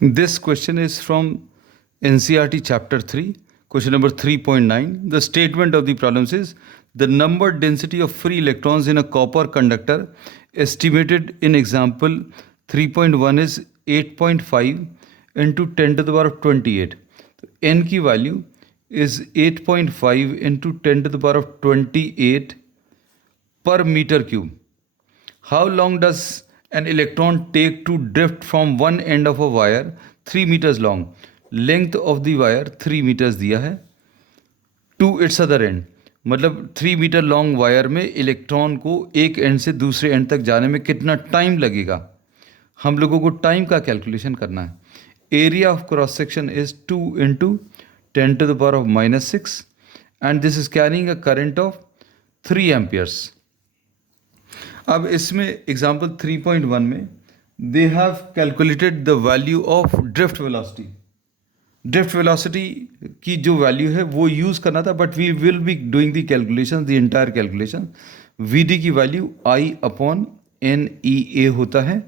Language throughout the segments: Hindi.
This question is from NCERT chapter 3, question number 3.9. The statement of the problem says the number density of free electrons in a copper conductor estimated in example 3.1 is 8.5 into 10 to the power of 28. So n की value is 8.5 into 10 to the power of 28 per meter cube. How long does an electron take to drift from one end of a wire 3 meters long? Length of the wire 3 meters दिया है to its other end. मतलब 3 मीटर लॉन्ग वायर में इलेक्ट्रॉन को एक एंड से दूसरे एंड तक जाने में कितना टाइम लगेगा, हम लोगों को टाइम का कैलकुलेशन करना है. Area of cross section is 2 into 10 to the power of -6 and this is carrying a current of 3 amperes. अब इसमें एग्जाम्पल 3.1 में they have calculated the value of drift velocity. Drift velocity की जो वैल्यू है वो यूज़ करना था, but we will be doing the calculation, the entire calculation. V D की value I upon N E A होता है.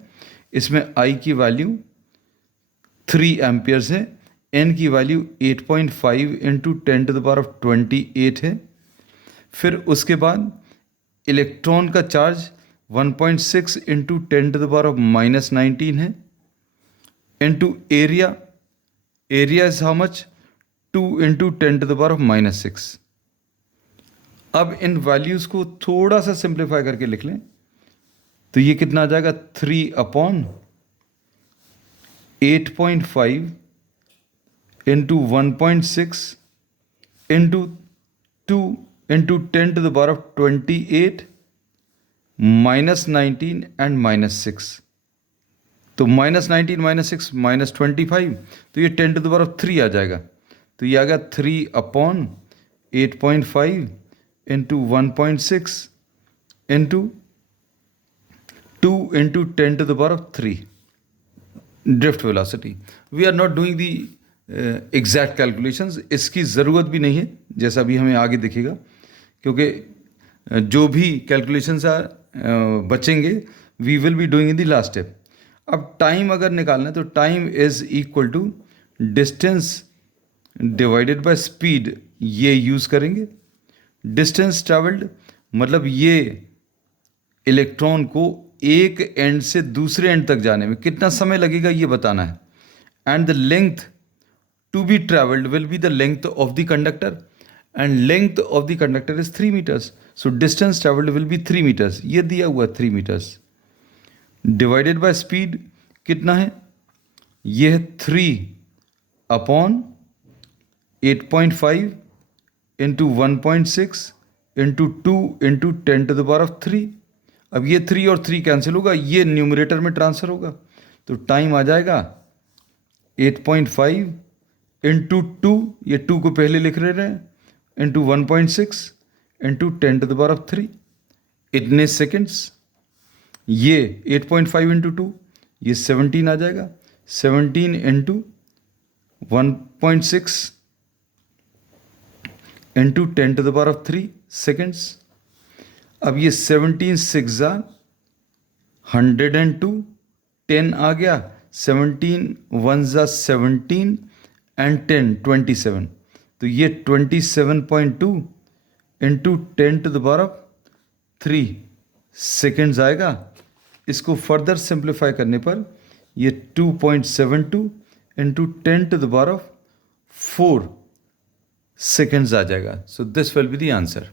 इसमें आई की वैल्यू 3 एम्पियर्स है, एन की value 8.5 into 10 to the power of 28 है. फिर उसके बाद इलेक्ट्रॉन का charge 1.6 into 10 to the power of -19 है, into area. Area is how much? 2 into 10 to the power of -6. अब इन वैल्यूज को थोड़ा सा सिंप्लीफाई करके लिख लें तो ये कितना आ जाएगा? 3 upon 8.5 into 1.6 into 2 into 10 to the power of 28 -19 and -6. तो -19 -6 -25, तो ये 10 टू द पावर ऑफ 3 आ जाएगा. तो ये आ गया 3 upon 8.5 into 1.6 into 2 into 10 to the power of 3 drift velocity. We are not doing the exact calculations. इसकी ज़रूरत भी नहीं है, जैसा भी हमें आगे दिखेगा, क्योंकि जो भी कैलकुलेशंस बचेंगे we will be doing in the last step. अब टाइम अगर निकालना है तो time is equal to distance divided by speed, ये यूज़ करेंगे. डिस्टेंस ट्रैवल्ड मतलब ये इलेक्ट्रॉन को एक एंड से दूसरे एंड तक जाने में कितना समय लगेगा ये बताना है. And the length to be travelled will be the length of the conductor, and length of the conductor is 3 metres. So distance travelled will be 3 metres. ये दिया हुआ 3 मीटर्स डिवाइडेड बाय स्पीड कितना है? ये है 3 upon 8.5 into 1.6 into 2 into 10 to the power of 3. अब ये 3 और 3 कैंसिल होगा, ये न्यूमरेटर में ट्रांसफर होगा, तो टाइम आ जाएगा 8.5 इंटू 2, ये 2 को पहले लिख रहे हैं, into 1.6 into 10 to the power of 3. इतने सेकेंड्स. ये 8.5 इंटू 2 ये 17 आ जाएगा. 17 into 1.6 into 10 to the power of 3 seconds. अब ये 17 6 102, 10 आ गया, 17 1 17 एंड 10 27. तो ये 27.2 into 10 to the power of 3 seconds आएगा. इसको फर्दर सिंप्लीफाई करने पर ये 2.72 into 10 to the power of 4 seconds आ जाएगा. So this will be the answer.